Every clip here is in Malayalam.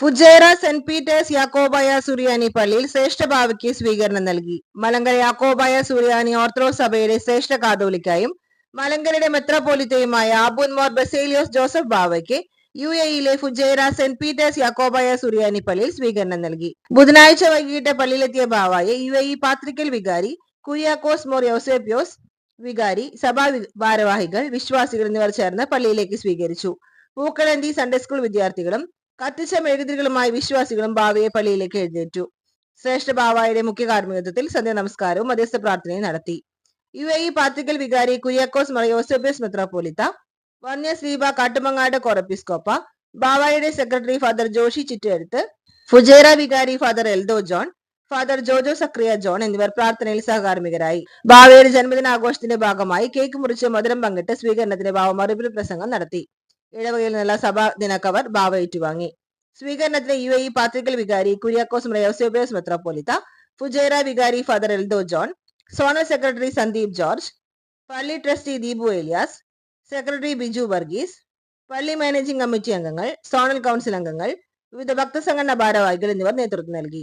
Fujairah Saint Peter's Yakobaya Suriyani പള്ളിയിൽ ശ്രേഷ്ഠ ഭാവിക്ക് സ്വീകരണം നൽകി. മലങ്കര യാക്കോബായ സുറിയാനി ഓർത്തഡോക്സ് സഭയുടെ ശ്രേഷ്ഠ കാതോലിക്കായും മലങ്കരയുടെ മെത്രാപോലിത്തയുമായ ആബുൻ മോർ ബസേലിയോസ് ജോസഫ് ബാവയ്ക്ക് യു എയിലെ Fujairah Saint Peter's Yakobaya Suriyani പള്ളിയിൽ സ്വീകരണം നൽകി. ബുധനാഴ്ച വൈകിട്ട് പള്ളിയിലെത്തിയ ബാവായെ യു എ ഇ പാത്രിക്കൽ വികാരി കുര്യാക്കോസ് മോർ യോസേപ്യോസ് വികാരി സഭാ ഭാരവാഹികൾ വിശ്വാസികൾ എന്നിവർ ചേർന്ന് പള്ളിയിലേക്ക് സ്വീകരിച്ചു. പൂക്കളന്തി സൺഡേ സ്കൂൾ വിദ്യാർത്ഥികളും കത്തിച്ച മെഴുകുതിരികളുമായി വിശ്വാസികളും ബാവയെ പള്ളിയിലേക്ക് എഴുന്നേറ്റു. ശ്രേഷ്ഠ ബാവായുടെ മുഖ്യ കാർമ്മികത്വത്തിൽ സന്ധ്യ നമസ്കാരവും മധ്യസ്ഥ പ്രാർത്ഥനയും നടത്തി. യു എ ഇ പാത്രിക്കൽ വികാരി കുര്യാക്കോസ് മറിയോസോബിയസ് മെത്രാപോലിത്ത വന്യ ശ്രീബ Kattumangad കൊറപ്പിസ്കോപ്പ ബാവായുടെ secretary father Joshi Chittezhuth Fujairah വികാരി father Eldho John father Jojo സക്രിയ ജോൺ എന്നിവർ പ്രാർത്ഥനയിൽ സഹകാർമികരായി ബാവയുടെ ജന്മദിനാഘോഷത്തിന്റെ ഭാഗമായി കേക്ക് മുറിച്ച് മധുരം പങ്കിട്ട് സ്വീകരണത്തിന്റെ ബാവ മറുപടി പ്രസംഗം നടത്തി. ഇടവകയിൽ നിന്നുള്ള സഭാ ദിനക്കവർ ബാവ ഏറ്റുവാങ്ങി. സ്വീകരണത്തിന് യു എ ഇ പാത്രിക്കൽ വികാരി കുര്യാക്കോസ് മറയോസേബിയസ് മെത്രാപോലിത്ത ഫുജേറ വികാരി father Eldho John zonal secretary Sandeep George പള്ളി ട്രസ്റ്റി ദീപു ഏലിയാസ് സെക്രട്ടറി ബിജു വർഗീസ് പള്ളി മാനേജിംഗ് കമ്മിറ്റി അംഗങ്ങൾ സോണൽ കൗൺസിൽ അംഗങ്ങൾ വിവിധ ഭക്തസംഘടന ഭാരവാഹികൾ എന്നിവർ നേതൃത്വം നൽകി.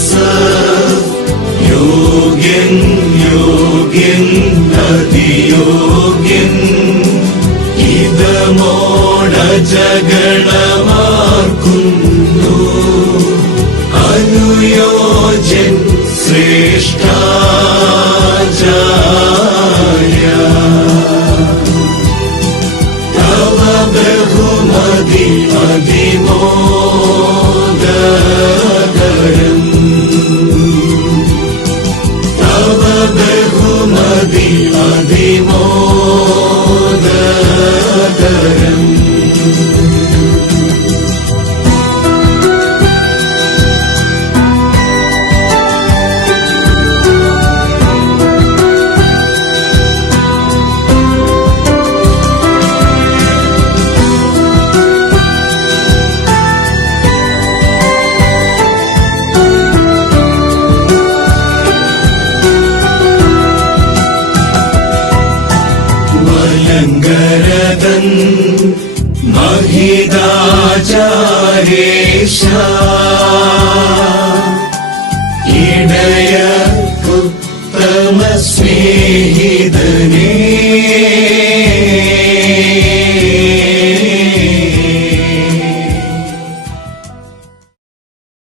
യോസഫ് യോഗ്യൻ യോഗ്യൻ അതിയോഗ്യൻ ഇതമോട ജഗണമാക്കുന്നു അനുയോജൻ ശ്രേഷ്ഠാചാര്യ തവ ബഹുമതി അതിമോ ശങ്കരദൻ महिदाचारेशा